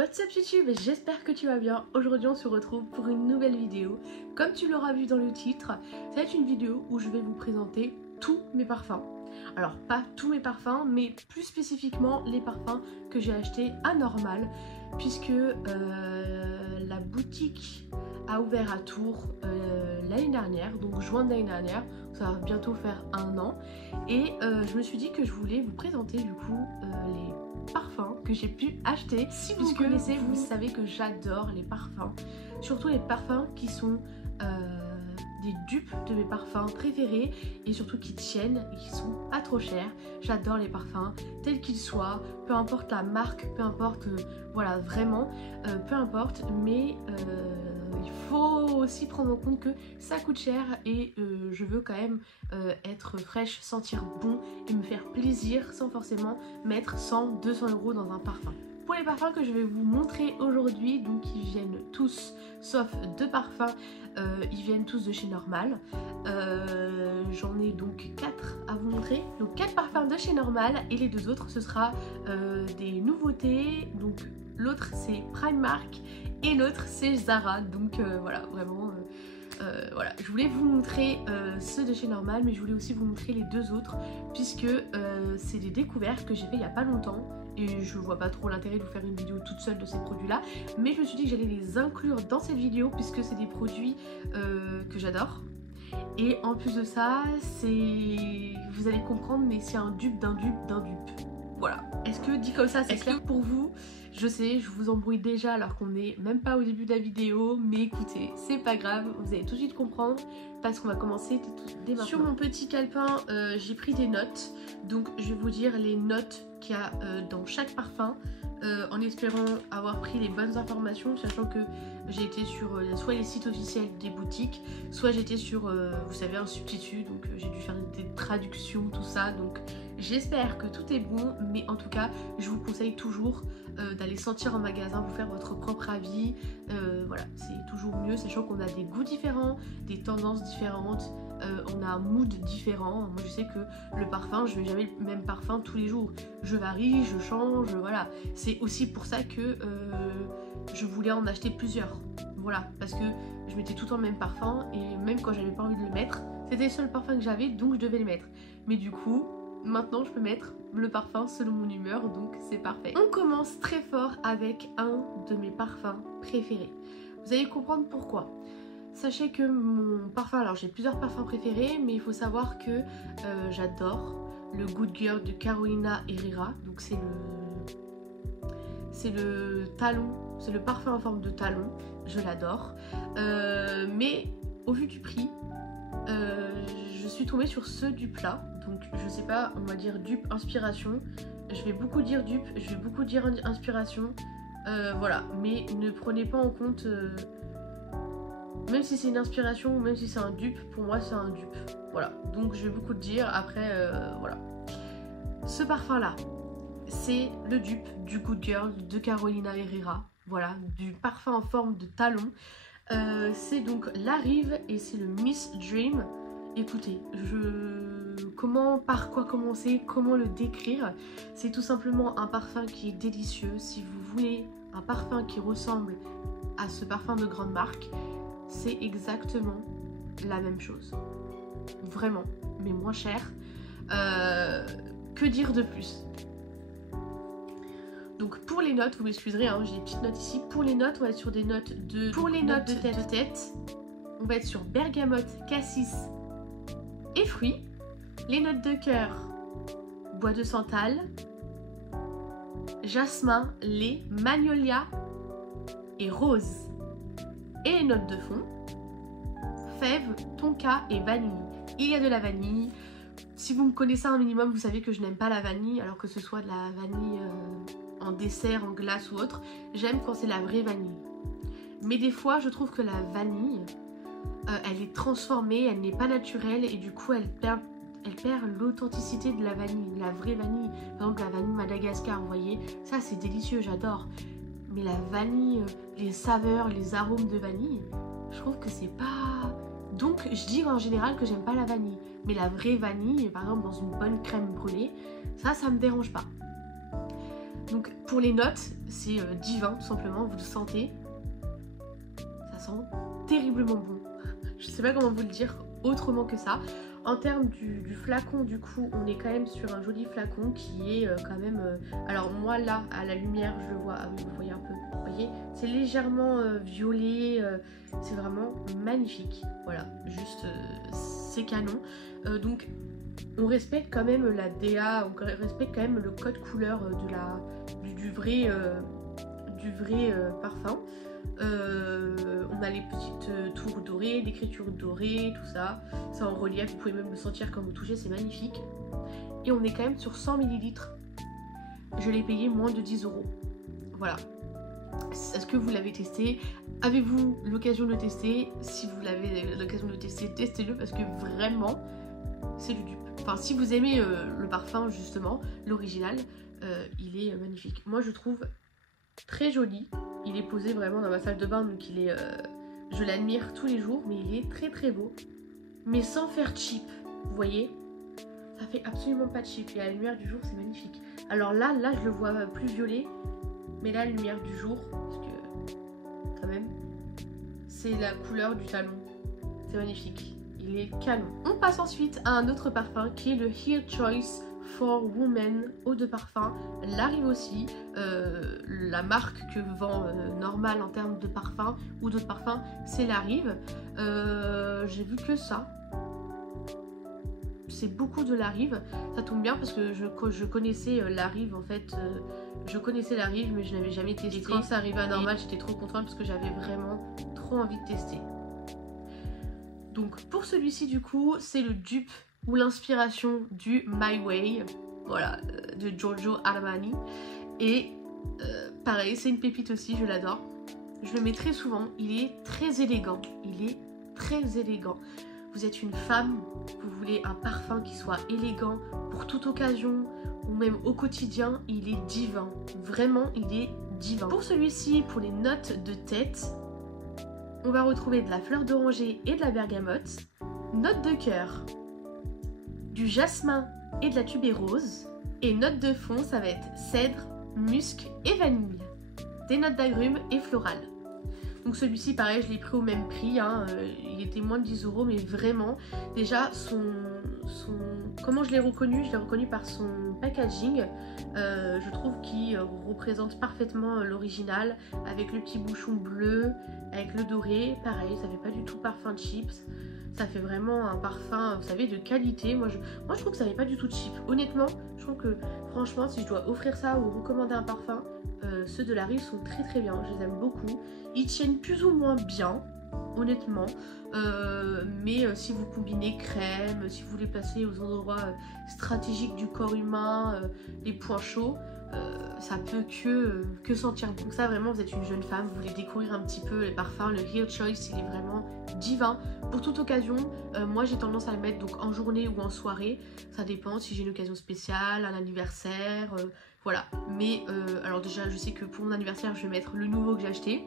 What's up YouTube, j'espère que tu vas bien. Aujourd'hui on se retrouve pour une nouvelle vidéo. Comme tu l'auras vu dans le titre, ça va être une vidéo où je vais vous présenter tous mes parfums. Alors pas tous mes parfums, mais plus spécifiquement les parfums que j'ai achetés à Normal, puisque la boutique a ouvert à Tours l'année dernière, donc juin de l'année dernière, ça va bientôt faire un an, et je me suis dit que je voulais vous présenter du coup les parfums que j'ai pu acheter. Si vous me connaissez, vous savez que j'adore les parfums, surtout les parfums qui sont des dupes de mes parfums préférés et surtout qui tiennent et qui sont pas trop chers. J'adore les parfums tels qu'ils soient, peu importe la marque, peu importe, voilà, vraiment, peu importe, mais il faut aussi prendre en compte que ça coûte cher et je veux quand même être fraîche, sentir bon et me faire plaisir sans forcément mettre 100-200 € dans un parfum. Pour les parfums que je vais vous montrer aujourd'hui, donc ils viennent tous, sauf deux parfums, ils viennent tous de chez Normal. J'en ai donc 4 à vous montrer. Donc 4 parfums de chez Normal et les deux autres ce sera des nouveautés. Donc l'autre c'est Primark et l'autre c'est Zara. Donc voilà, vraiment voilà, je voulais vous montrer ceux de chez Normal, mais je voulais aussi vous montrer les deux autres puisque c'est des découvertes que j'ai fait il n'y a pas longtemps. Et je vois pas trop l'intérêt de vous faire une vidéo toute seule de ces produits là, mais je me suis dit que j'allais les inclure dans cette vidéo puisque c'est des produits que j'adore. Et en plus de ça, c'est, vous allez comprendre, mais c'est un dupe d'un dupe d'un dupe. Voilà. Est-ce que dit comme ça c'est clair pour vous? Je sais, je vous embrouille déjà alors qu'on n'est même pas au début de la vidéo, mais écoutez, c'est pas grave, vous allez tout de suite comprendre parce qu'on va commencer dès maintenant. Sur mon petit calepin, j'ai pris des notes, donc je vais vous dire les notes qu'il y a dans chaque parfum, en espérant avoir pris les bonnes informations, sachant que j'ai été sur soit les sites officiels des boutiques, soit j'étais sur, vous savez, un substitut, donc j'ai dû faire des traductions, tout ça, donc j'espère que tout est bon, mais en tout cas, je vous conseille toujours d'aller sentir en magasin, vous faire votre propre avis, voilà, c'est toujours mieux, sachant qu'on a des goûts différents, des tendances différentes, on a un mood différent. Moi je sais que le parfum, je ne mets jamais le même parfum tous les jours, je varie, je change, voilà, c'est aussi pour ça que je voulais en acheter plusieurs, voilà, parce que je mettais tout le temps le même parfum et même quand j'avais pas envie de le mettre, c'était le seul parfum que j'avais, donc je devais le mettre, mais du coup maintenant je peux mettre le parfum selon mon humeur, donc c'est parfait. On commence très fort avec un de mes parfums préférés, vous allez comprendre pourquoi. Sachez que mon parfum, alors j'ai plusieurs parfums préférés, mais il faut savoir que j'adore le Good Girl de Carolina Herrera, donc c'est le talon, c'est le parfum en forme de talon, je l'adore, mais au vu du prix, je suis tombée sur ce dupe là, donc je sais pas, on va dire dupe inspiration, je vais beaucoup dire dupe, je vais beaucoup dire inspiration, voilà, mais ne prenez pas en compte, même si c'est une inspiration ou même si c'est un dupe, pour moi c'est un dupe, voilà, donc je vais beaucoup te dire, après voilà. Ce parfum là, c'est le dupe du Good Girl de Carolina Herrera, voilà, du parfum en forme de talon. C'est donc la Rive et c'est le Miss Dream. Écoutez, par quoi commencer, comment le décrire? C'est tout simplement un parfum qui est délicieux. Si vous voulez un parfum qui ressemble à ce parfum de grande marque, c'est exactement la même chose. Vraiment, mais moins cher. Que dire de plus? Donc pour les notes, vous m'excuserez, hein, j'ai des petites notes ici. Pour les notes, on va être sur des notes de... Pour les notes de tête, on va être sur bergamote, cassis et fruits. Les notes de cœur, bois de santal, jasmin, lait, magnolia et rose. Et les notes de fond, fève, tonka et vanille. Il y a de la vanille. Si vous me connaissez un minimum, vous savez que je n'aime pas la vanille, alors que ce soit de la vanille en dessert, en glace ou autre. J'aime quand c'est la vraie vanille. Mais des fois, je trouve que la vanille, elle est transformée, elle n'est pas naturelle et du coup, elle perd l'authenticité de la vanille, la vraie vanille. Par exemple, la vanille Madagascar, vous voyez, ça c'est délicieux, j'adore. Mais la vanille, les saveurs, les arômes de vanille, je trouve que c'est pas... Donc je dis en général que j'aime pas la vanille. Mais la vraie vanille, par exemple dans une bonne crème brûlée, ça me dérange pas. Donc pour les notes, c'est divin tout simplement, vous le sentez. Ça sent terriblement bon. Je sais pas comment vous le dire autrement que ça. En termes du flacon, du coup, on est quand même sur un joli flacon qui est quand même... alors moi là, à la lumière, je le vois, ah oui, vous voyez un peu, vous voyez, c'est légèrement violet, c'est vraiment magnifique. Voilà, juste c'est canon. Donc on respecte quand même la DA, on respecte quand même le code couleur du vrai parfum. On a les petites tours dorées, l'écriture dorée, tout ça. C'est en relief, vous pouvez même le sentir quand vous touchez, c'est magnifique. Et on est quand même sur 100 ml. Je l'ai payé moins de 10 €. Voilà. Est-ce que vous l'avez testé? Avez-vous l'occasion de le tester? Si vous l'avez l'occasion de le tester, testez-le parce que vraiment, c'est le dupe. Enfin, si vous aimez le parfum, justement, l'original, il est magnifique. Moi, je trouve très joli. Il est posé vraiment dans ma salle de bain, donc il est, je l'admire tous les jours, mais il est très très beau. Mais sans faire cheap, vous voyez? Ça fait absolument pas cheap. Et à la lumière du jour, c'est magnifique. Alors là, je le vois plus violet, mais là, la lumière du jour, parce que quand même, c'est la couleur du talon. C'est magnifique. Il est canon. On passe ensuite à un autre parfum qui est le Here Choice for Women eau de parfum. L'arrive aussi, la marque que vend Normal en termes de parfum ou d'autres parfums, c'est l'Arrive. J'ai vu que ça. C'est beaucoup de l'Arrive. Ça tombe bien parce que je connaissais l'Arrive en fait. Je connaissais l'Arrive mais je n'avais jamais testé. Et quand ça arrivait à Normal, j'étais trop contente parce que j'avais vraiment trop envie de tester. Donc pour celui-ci du coup, c'est le dupe ou l'inspiration du My Way, voilà, de Giorgio Armani. Et pareil, c'est une pépite aussi, je l'adore. Je le mets très souvent, il est très élégant, il est très élégant. Vous êtes une femme, vous voulez un parfum qui soit élégant pour toute occasion ou même au quotidien, il est divin. Vraiment, il est divin. Pour celui-ci, pour les notes de tête, on va retrouver de la fleur d'oranger et de la bergamote, notes de cœur, du jasmin et de la tubérose, et notes de fond, ça va être cèdre, musc et vanille, des notes d'agrumes et florales. Donc celui-ci pareil, je l'ai pris au même prix, hein, il était moins de 10 €, mais vraiment, déjà comment je l'ai reconnu? Je l'ai reconnu par son packaging, je trouve qu'il représente parfaitement l'original, avec le petit bouchon bleu, avec le doré, pareil, ça fait pas du tout parfum chips, ça fait vraiment un parfum, vous savez, de qualité. Moi je trouve que ça fait pas du tout cheap, honnêtement, je trouve que franchement, si je dois offrir ça ou recommander un parfum, ceux de l'Arrive sont très très bien, je les aime beaucoup. Ils tiennent plus ou moins bien, honnêtement, mais si vous combinez crème, si vous les placez aux endroits stratégiques du corps humain, les points chauds, ça peut que sentir bon. Donc ça vraiment, vous êtes une jeune femme, vous voulez découvrir un petit peu les parfums, le Here Choice, il est vraiment divin. Pour toute occasion, moi j'ai tendance à le mettre donc en journée ou en soirée, ça dépend si j'ai une occasion spéciale, un anniversaire, voilà. Mais alors déjà je sais que pour mon anniversaire je vais mettre le nouveau que j'ai acheté.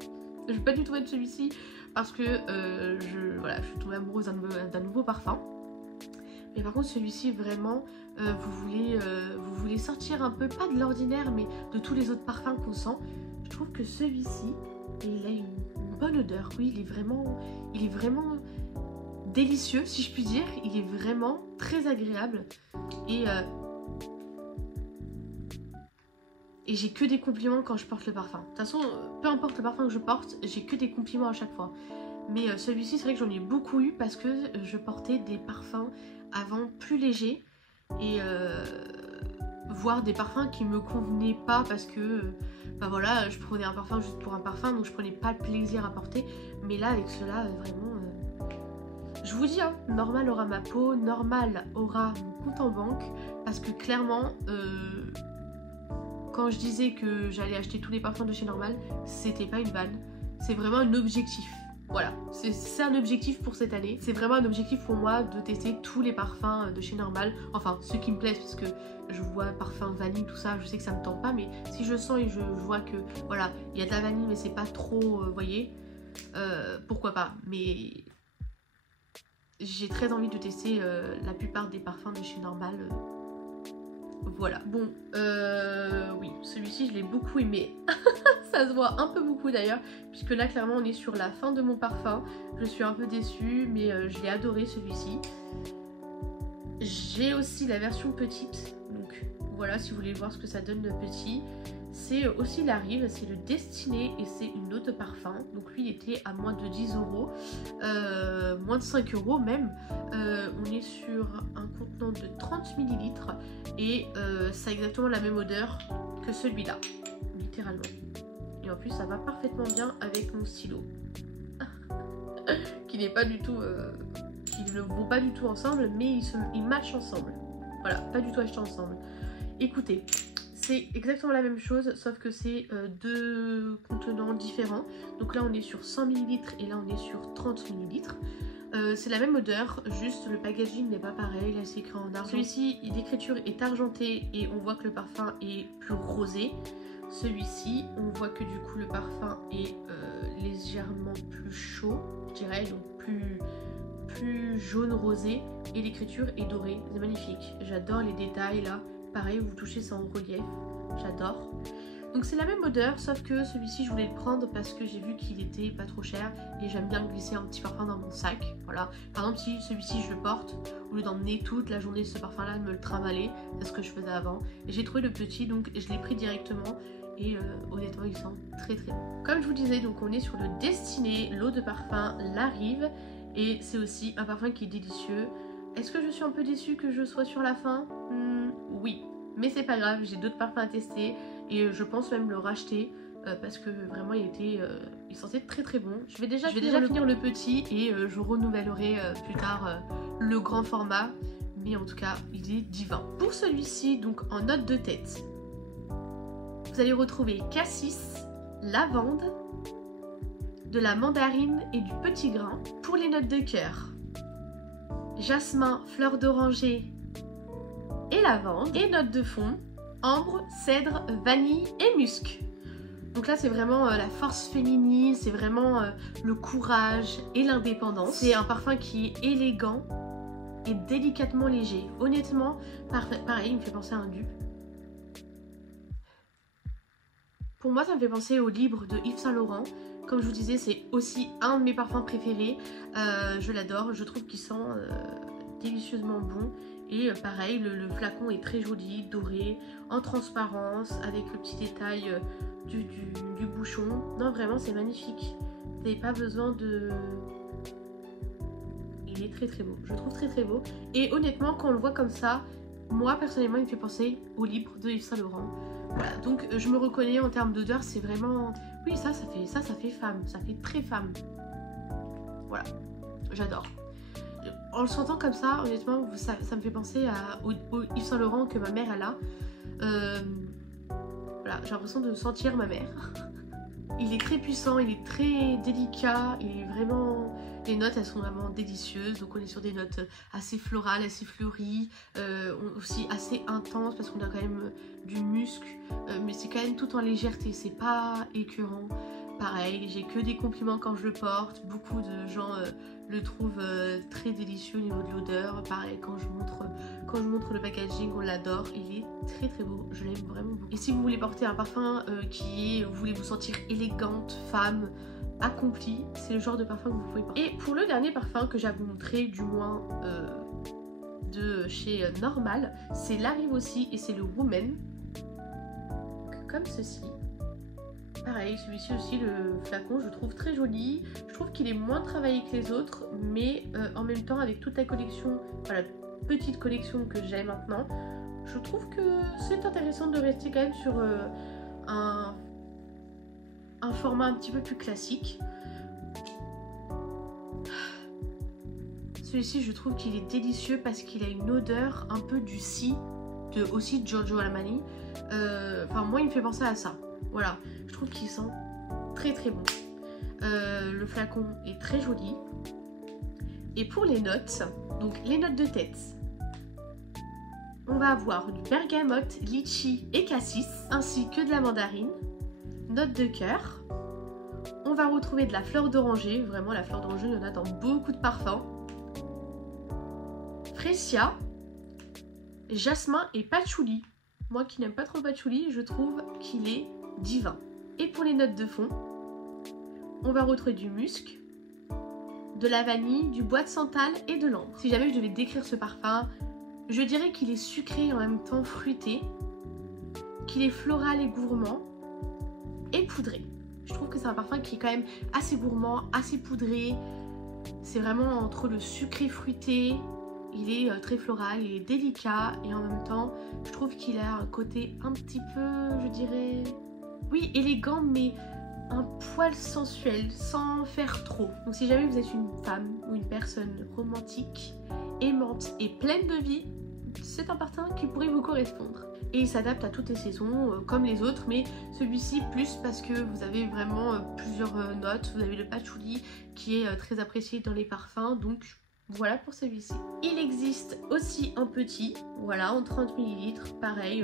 Je vais pas du tout mettre celui-ci parce que voilà, je suis tombée amoureuse d'un nouveau parfum. Mais par contre celui-ci vraiment, vous voulez sortir un peu, pas de l'ordinaire, mais de tous les autres parfums qu'on sent. Je trouve que celui-ci, il a une bonne odeur. Oui, il est vraiment délicieux si je puis dire. Il est vraiment très agréable. Et j'ai que des compliments quand je porte le parfum. De toute façon, peu importe le parfum que je porte, j'ai que des compliments à chaque fois. Mais celui-ci, c'est vrai que j'en ai beaucoup eu parce que je portais des parfums avant plus légers. Et voire des parfums qui me convenaient pas parce que bah voilà, je prenais un parfum juste pour un parfum, donc je prenais pas le plaisir à porter. Mais là, avec cela, vraiment... je vous dis, hein, Normal aura ma peau, Normal aura mon compte en banque. Parce que clairement... quand je disais que j'allais acheter tous les parfums de chez Normal, c'était pas une vanne, c'est vraiment un objectif. Voilà, c'est un objectif pour cette année. C'est vraiment un objectif pour moi de tester tous les parfums de chez Normal. Enfin, ceux qui me plaisent, parce que je vois parfum vanille, tout ça, je sais que ça me tente pas. Mais si je sens et je vois que, voilà, il y a de la vanille, mais c'est pas trop, vous voyez, pourquoi pas. Mais j'ai très envie de tester la plupart des parfums de chez Normal. Voilà, bon, oui, celui-ci je l'ai beaucoup aimé. Ça se voit un peu beaucoup d'ailleurs, puisque là clairement on est sur la fin de mon parfum. Je suis un peu déçue, mais je l'ai adoré celui-ci. J'ai aussi la version petite, donc voilà, si vous voulez voir ce que ça donne de petit. C'est aussi la Rive, c'est le Destiné et c'est une eau de parfum. Donc lui il était à moins de 10 €, moins de 5 € même. On est sur un contenant de 30 ml et ça a exactement la même odeur que celui-là, littéralement. Et en plus ça va parfaitement bien avec mon stylo. Qui n'est pas du tout... qui ne vont pas du tout ensemble, mais ils matchent ensemble. Voilà, pas du tout achetés ensemble. Écoutez, c'est exactement la même chose, sauf que c'est deux contenants différents. Donc là on est sur 100 ml et là on est sur 30 ml. C'est la même odeur, juste le packaging n'est pas pareil, là c'est écrit en argent. Celui-ci, l'écriture est argentée et on voit que le parfum est plus rosé. Celui-ci, on voit que du coup le parfum est légèrement plus chaud, je dirais, donc plus jaune rosé, et l'écriture est dorée. C'est magnifique, j'adore les détails là. Pareil, vous touchez ça en relief, j'adore. Donc c'est la même odeur, sauf que celui-ci je voulais le prendre parce que j'ai vu qu'il était pas trop cher et j'aime bien glisser un petit parfum dans mon sac. Voilà, par exemple si celui-ci je le porte, au lieu d'emmener toute la journée ce parfum là, de me le trimballer, c'est ce que je faisais avant. J'ai trouvé le petit, donc je l'ai pris directement et honnêtement il sent très très bon. Comme je vous disais, donc on est sur le Destiné, l'eau de parfum La Rive, et c'est aussi un parfum qui est délicieux. Est-ce que je suis un peu déçue que je sois sur la fin? Oui, mais c'est pas grave, j'ai d'autres parfums à tester et je pense même le racheter parce que vraiment il sentait très très bon. Je vais déjà finir le petit et je renouvellerai plus tard le grand format, mais en tout cas il est divin. Pour celui-ci, donc en note de tête, vous allez retrouver cassis, lavande, de la mandarine et du petit grain. Pour les notes de cœur, jasmin, fleur d'oranger et lavande. Et notes de fond, ambre, cèdre, vanille et musc. Donc là c'est vraiment la force féminine, c'est vraiment le courage et l'indépendance. C'est un parfum qui est élégant et délicatement léger. Honnêtement, pareil, il me fait penser à un dupe. Pour moi ça me fait penser au Libre de Yves Saint Laurent. Comme je vous disais, c'est aussi un de mes parfums préférés. Je l'adore, je trouve qu'il sent délicieusement bon. Et pareil, le flacon est très joli, doré, en transparence, avec le petit détail du bouchon. Non, vraiment, c'est magnifique. Vous n'avez pas besoin de... Il est très très beau, je trouve très très beau. Et honnêtement, quand on le voit comme ça, moi personnellement, il me fait penser au Libre de Yves Saint Laurent. Voilà, donc je me reconnais en termes d'odeur, c'est vraiment... Oui, ça fait femme, ça fait très femme. Voilà, j'adore. En le sentant comme ça, honnêtement, ça me fait penser au Yves Saint Laurent que ma mère elle a. Voilà, j'ai l'impression de sentir ma mère. Il est très puissant, il est très délicat, il est vraiment... Les notes elles sont vraiment délicieuses, donc on est sur des notes assez florales, assez fleuries, aussi assez intenses parce qu'on a quand même du musc, mais c'est quand même tout en légèreté, c'est pas écœurant. Pareil, j'ai que des compliments quand je le porte, beaucoup de gens le trouvent très délicieux au niveau de l'odeur. Pareil, quand je montre le packaging, on l'adore, il est très très beau, je l'aime vraiment beaucoup. Et si vous voulez porter un parfum vous voulez vous sentir élégante, femme, accomplie, c'est le genre de parfum que vous pouvez porter. Et pour le dernier parfum que j'ai à vous montrer, du moins de chez Normal, c'est La Rive aussi et c'est le Woman, comme ceci. Pareil, celui-ci aussi, le flacon, je trouve très joli. Je trouve qu'il est moins travaillé que les autres, mais en même temps, avec toute la collection, enfin la petite collection que j'ai maintenant, je trouve que c'est intéressant de rester quand même sur un format un petit peu plus classique. Celui-ci, je trouve qu'il est délicieux parce qu'il a une odeur un peu du Si, aussi de Giorgio Armani. Enfin, moi, il me fait penser à ça. Voilà, je trouve qu'il sent très très bon. Le flacon est très joli. Et pour les notes, donc les notes de tête, on va avoir du bergamote, litchi et cassis, ainsi que de la mandarine. Note de cœur, on va retrouver de la fleur d'oranger. Vraiment, la fleur d'oranger, il y en a dans beaucoup de parfums. Fresia, jasmin et patchouli. Moi qui n'aime pas trop le patchouli, je trouve qu'il est divin. Et pour les notes de fond, on va retrouver du musc, de la vanille, du bois de santal et de l'ambre. Si jamais je devais décrire ce parfum, je dirais qu'il est sucré et en même temps fruité, qu'il est floral et gourmand et poudré. Je trouve que c'est un parfum qui est quand même assez gourmand, assez poudré. C'est vraiment entre le sucré fruité, il est très floral, il est délicat et en même temps, je trouve qu'il a un côté un petit peu, je dirais, oui, élégant mais un poil sensuel sans faire trop. Donc si jamais vous êtes une femme ou une personne romantique, aimante et pleine de vie, c'est un parfum qui pourrait vous correspondre. Et il s'adapte à toutes les saisons comme les autres, mais celui-ci plus parce que vous avez vraiment plusieurs notes. Vous avez le patchouli qui est très apprécié dans les parfums, donc voilà pour celui-ci. Il existe aussi un petit, voilà, en 30 ml, pareil,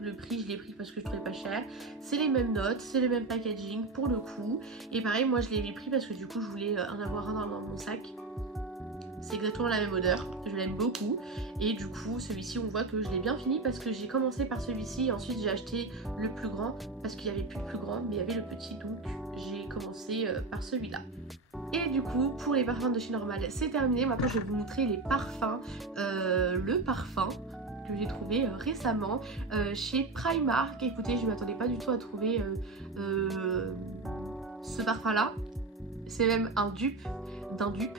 le prix je l'ai pris parce que je trouvais pas cher. C'est les mêmes notes, c'est le même packaging pour le coup. Et pareil, moi je l'ai pris parce que du coup je voulais en avoir un dans mon sac. C'est exactement la même odeur, je l'aime beaucoup. Et du coup celui-ci on voit que je l'ai bien fini parce que j'ai commencé par celui-ci et ensuite j'ai acheté le plus grand parce qu'il n'y avait plus de plus grand mais il y avait le petit, donc j'ai commencé par celui-là. Et du coup pour les parfums de chez Normal c'est terminé. Maintenant je vais vous montrer les parfums, le parfum que j'ai trouvé récemment chez Primark. Écoutez, je ne m'attendais pas du tout à trouver ce parfum là. C'est même un dupe d'un dupe,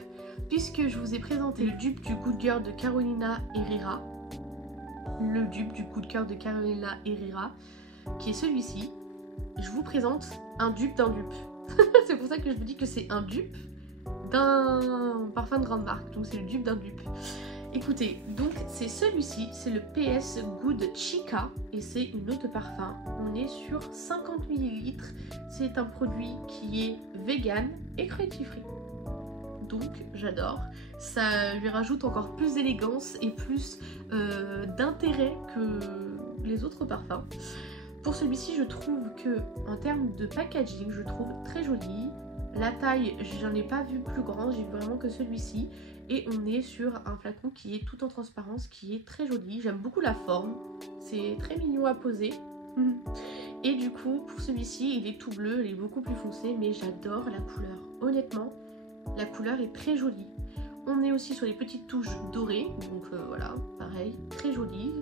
puisque je vous ai présenté le dupe du coup de cœur de Carolina Herrera. Le dupe du coup de cœur de Carolina Herrera, qui est celui-ci. Je vous présente un dupe d'un dupe. C'est pour ça que je vous dis que c'est un dupe d'un parfum de grande marque. Donc c'est le dupe d'un dupe. Écoutez, donc c'est celui-ci, c'est le PS Good Chica et c'est une eau de parfum. On est sur 50 ml. C'est un produit qui est vegan et cruelty free. Donc j'adore, ça lui rajoute encore plus d'élégance et plus d'intérêt que les autres parfums. Pour celui-ci je trouve que en termes de packaging je trouve très joli. La taille j'en ai pas vu plus grand, j'ai vu vraiment que celui-ci. Et on est sur un flacon qui est tout en transparence, qui est très joli. J'aime beaucoup la forme, c'est très mignon à poser. Et du coup pour celui-ci il est tout bleu, il est beaucoup plus foncé mais j'adore la couleur. Honnêtement, la couleur est très jolie. On est aussi sur les petites touches dorées, donc voilà, pareil, très joli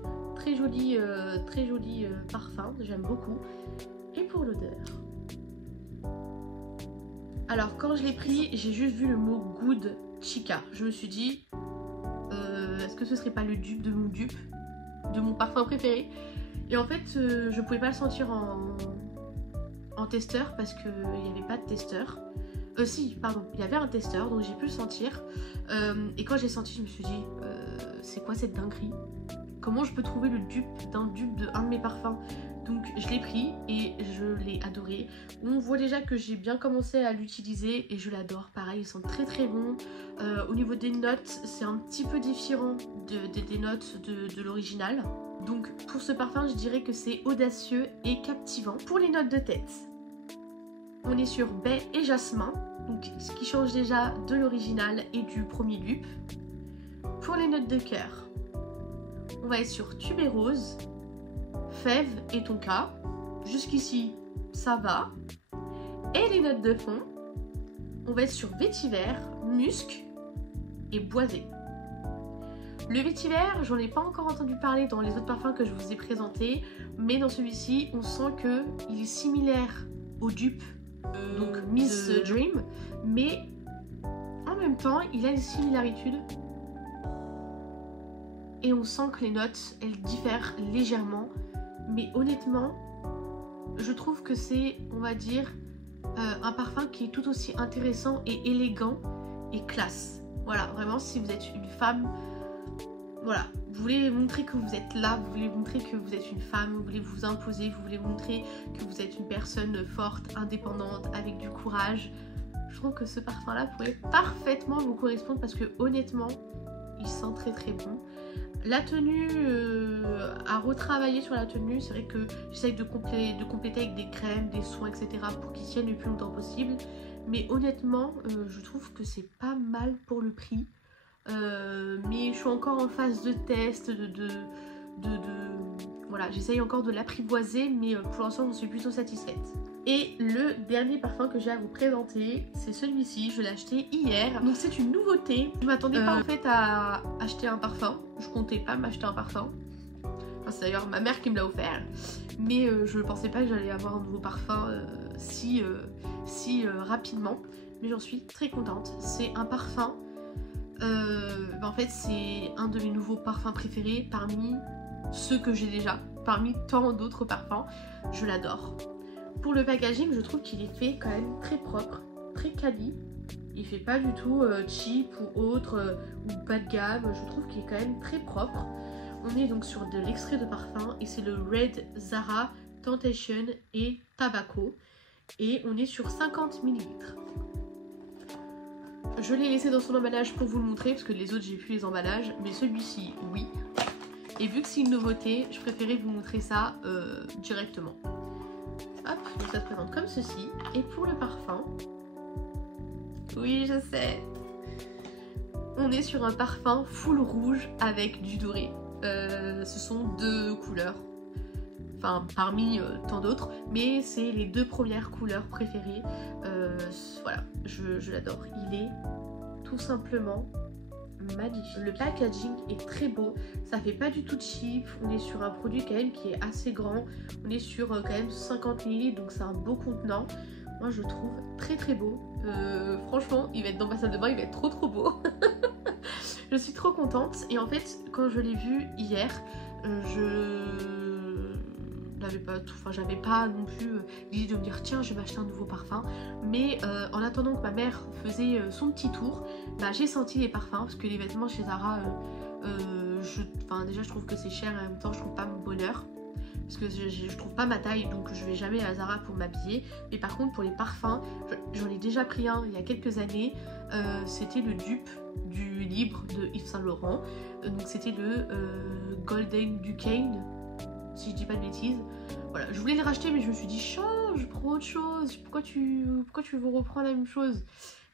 parfum, j'aime beaucoup. Et pour l'odeur, alors quand je l'ai pris, j'ai juste vu le mot Good Chica. Je me suis dit, est-ce que ce serait pas le dupe de mon dupe, de mon parfum préféré? Et en fait, je pouvais pas le sentir en testeur parce qu'il n'y avait pas de testeur. Si, pardon, il y avait un testeur, donc j'ai pu le sentir. Et quand j'ai senti, je me suis dit, c'est quoi cette dinguerie? Comment je peux trouver le dupe d'un dupe de un de mes parfums? Donc je l'ai pris et je l'ai adoré. On voit déjà que j'ai bien commencé à l'utiliser et je l'adore. Pareil, ils sont très très bons. Au niveau des notes, c'est un petit peu différent des notes de l'original. Donc pour ce parfum, je dirais que c'est audacieux et captivant. Pour les notes de tête, on est sur baie et jasmin, donc ce qui change déjà de l'original et du premier dupe. Pour les notes de cœur, on va être sur tubérose, fève et tonka. Jusqu'ici, ça va. Et les notes de fond, on va être sur vétiver, musc et boisé. Le vétiver, j'en ai pas encore entendu parler dans les autres parfums que je vous ai présentés, mais dans celui-ci, on sent qu'il est similaire au dupe, donc Miss Dream, mais en même temps, il a des similarités. Et on sent que les notes, elles diffèrent légèrement, mais honnêtement, je trouve que c'est, on va dire, un parfum qui est tout aussi intéressant et élégant et classe. Voilà, vraiment, si vous êtes une femme, voilà, vous voulez montrer que vous êtes là, vous voulez montrer que vous êtes une femme, vous voulez vous imposer, vous voulez montrer que vous êtes une personne forte, indépendante, avec du courage. Je trouve que ce parfum-là pourrait parfaitement vous correspondre parce que honnêtement, il sent très très bon. La tenue, à retravailler sur la tenue, c'est vrai que j'essaye de compléter avec des crèmes, des soins, etc. pour qu'ils tiennent le plus longtemps possible. Mais honnêtement, je trouve que c'est pas mal pour le prix. Mais je suis encore en phase de test, Voilà, j'essaye encore de l'apprivoiser, mais pour l'instant, je suis plutôt satisfaite. Et le dernier parfum que j'ai à vous présenter, c'est celui-ci. Je l'ai acheté hier. Donc c'est une nouveauté. Je m'attendais pas en fait à acheter un parfum. Je comptais pas m'acheter un parfum. Enfin, c'est d'ailleurs ma mère qui me l'a offert. Mais je ne pensais pas que j'allais avoir un nouveau parfum si rapidement. Mais j'en suis très contente. C'est un parfum. En fait, c'est un de mes nouveaux parfums préférés parmi ceux que j'ai déjà. Parmi tant d'autres parfums. Je l'adore. Pour le packaging, je trouve qu'il est fait quand même très propre, très quali. Il fait pas du tout cheap ou autre, ou bas de gamme. Je trouve qu'il est quand même très propre. On est donc sur de l'extrait de parfum et c'est le Red Zara Temptation et Tobacco. Et on est sur 50 ml. Je l'ai laissé dans son emballage pour vous le montrer parce que les autres j'ai plus les emballages. Mais celui-ci, oui. Et vu que c'est une nouveauté, je préférais vous montrer ça directement. Hop, donc ça se présente comme ceci. Et pour le parfum, oui je sais, on est sur un parfum full rouge avec du doré. Ce sont deux couleurs, enfin parmi tant d'autres, mais c'est les deux premières couleurs préférées. Voilà, je l'adore. Il est tout simplement magnifique. Le packaging est très beau, ça fait pas du tout cheap. On est sur un produit quand même qui est assez grand. On est sur quand même 50 ml, donc c'est un beau contenant. Moi je le trouve très très beau. Franchement, il va être dans ma salle de bain, il va être trop beau. Je suis trop contente. Et en fait, quand je l'ai vu hier, j'avais pas non plus l'idée de me dire tiens je vais m'acheter un nouveau parfum, mais en attendant que ma mère faisait son petit tour, bah, j'ai senti les parfums parce que les vêtements chez Zara déjà je trouve que c'est cher et en même temps je trouve pas mon bonheur parce que je trouve pas ma taille, donc je vais jamais à Zara pour m'habiller. Mais par contre pour les parfums, j'en ai déjà pris un il y a quelques années. C'était le dupe du livre de Yves Saint Laurent, donc c'était le Golden Duquesne, si je dis pas de bêtises. Voilà, je voulais le racheter mais je me suis dit change, prends autre chose, pourquoi tu veux reprendre la même chose.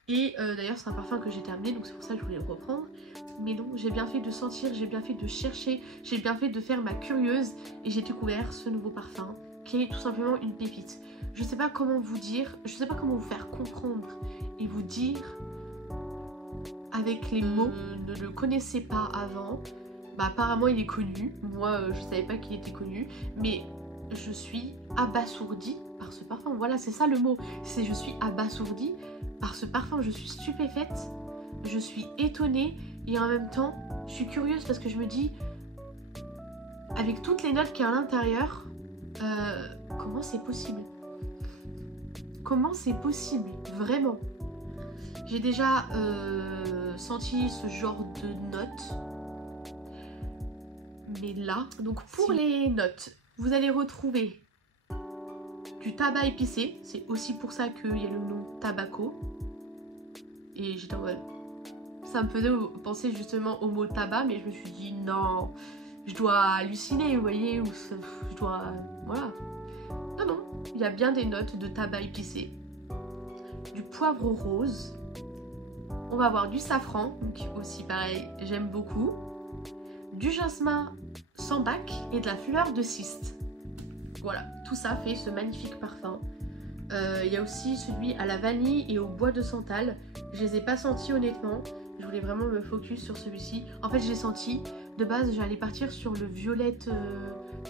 Et d'ailleurs c'est un parfum que j'ai terminé, donc c'est pour ça que je voulais le reprendre. Mais non, j'ai bien fait de sentir, j'ai bien fait de chercher, j'ai bien fait de faire ma curieuse et j'ai découvert ce nouveau parfum qui est tout simplement une pépite. Je sais pas comment vous dire, je sais pas comment vous faire comprendre et vous dire avec les mots. Ne le connaissais pas avant. Bah apparemment il est connu, moi je savais pas qu'il était connu, mais je suis abasourdie par ce parfum. Voilà, c'est ça le mot, c'est je suis abasourdie par ce parfum, je suis stupéfaite, je suis étonnée et en même temps je suis curieuse parce que je me dis avec toutes les notes qu'il y a à l'intérieur, comment c'est possible? Comment c'est possible, vraiment? J'ai déjà senti ce genre de notes. Mais là, donc pour les notes, vous allez retrouver du tabac épicé. C'est aussi pour ça qu'il y a le nom Tobacco. Et j'étais en mode... Ça me faisait penser justement au mot tabac, mais je me suis dit non, je dois halluciner, vous voyez, ou je dois... Voilà. Non, il y a bien des notes de tabac épicé. Du poivre rose. On va avoir du safran, donc aussi pareil, j'aime beaucoup. Du jasmin sans bac et de la fleur de cyste. Voilà, tout ça fait ce magnifique parfum. Il y a aussi celui à la vanille et au bois de santal. Je les ai pas sentis honnêtement. Je voulais vraiment me focus sur celui-ci. En fait, j'ai senti, de base, j'allais partir sur le violette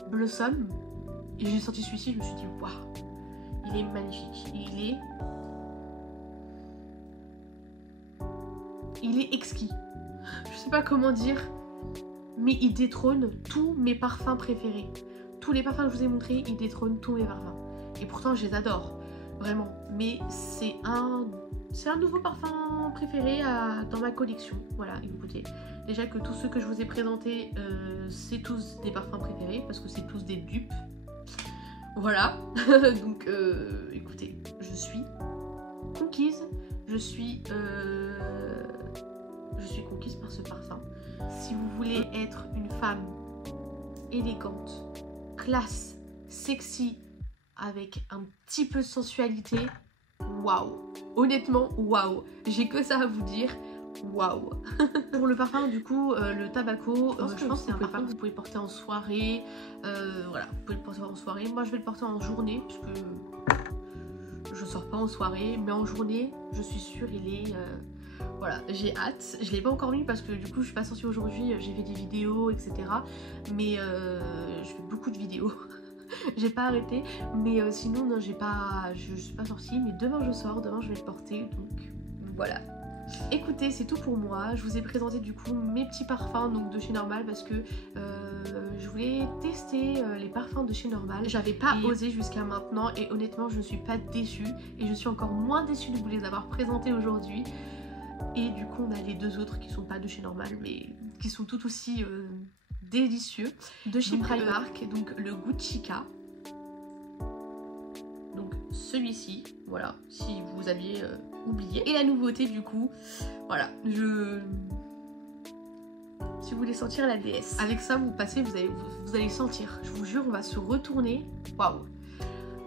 blossom. Et j'ai senti celui-ci, je me suis dit, waouh, il est magnifique. Il est exquis. Je sais pas comment dire, mais il détrône tous mes parfums préférés. Tous les parfums que je vous ai montrés, il détrône tous mes parfums. Et pourtant, je les adore, vraiment. Mais c'est un nouveau parfum préféré dans ma collection. Voilà, écoutez. Déjà que tous ceux que je vous ai présentés, c'est tous des parfums préférés, parce que c'est tous des dupes. Voilà. Donc, écoutez, je suis conquise. Je suis conquise par ce parfum. Si vous voulez être une femme élégante, classe, sexy, avec un petit peu de sensualité, waouh! Honnêtement, waouh! J'ai que ça à vous dire. Waouh. Pour le parfum du coup, le Tabaco, je pense que c'est un parfum que vous pouvez porter en soirée. Voilà, vous pouvez le porter en soirée. Moi je vais le porter en journée puisque je sors pas en soirée, mais en journée je suis sûre il est... Voilà, j'ai hâte. Je l'ai pas encore mis parce que du coup je suis pas sortie aujourd'hui, j'ai fait des vidéos etc. Mais je fais beaucoup de vidéos. J'ai pas arrêté, mais sinon non, je suis pas sortie, mais demain je sors, demain je vais le porter, donc voilà. Écoutez, c'est tout pour moi. Je vous ai présenté du coup mes petits parfums donc de chez Normal parce que je voulais tester les parfums de chez Normal. J'avais pas osé jusqu'à maintenant et honnêtement je ne suis pas déçue et je suis encore moins déçue de vous les avoir présentés aujourd'hui. Et du coup on a les deux autres qui sont pas de chez Normal mais qui sont tout aussi délicieux. De chez Primark, donc le Guccica. Donc celui-ci, voilà, si vous aviez oublié. Et la nouveauté du coup, voilà, si vous voulez sentir la déesse. Avec ça vous passez, vous allez sentir, je vous jure, on va se retourner. Waouh.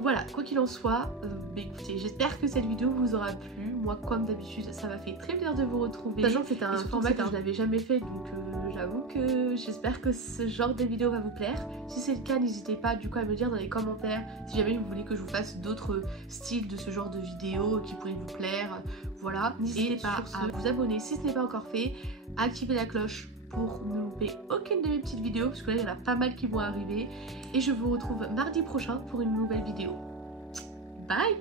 Voilà, quoi qu'il en soit, écoutez, j'espère que cette vidéo vous aura plu. Moi, comme d'habitude, ça m'a fait très plaisir de vous retrouver. Sachant que c'est un format que je n'avais jamais fait, donc j'avoue que j'espère que ce genre de vidéo va vous plaire. Si c'est le cas, n'hésitez pas du coup à me dire dans les commentaires si jamais vous voulez que je vous fasse d'autres styles de ce genre de vidéos qui pourraient vous plaire. Voilà, n'hésitez pas à vous abonner si ce n'est pas encore fait, à activer la cloche pour ne louper aucune de mes petites vidéos parce que là il y en a pas mal qui vont arriver et je vous retrouve mardi prochain pour une nouvelle vidéo. Bye.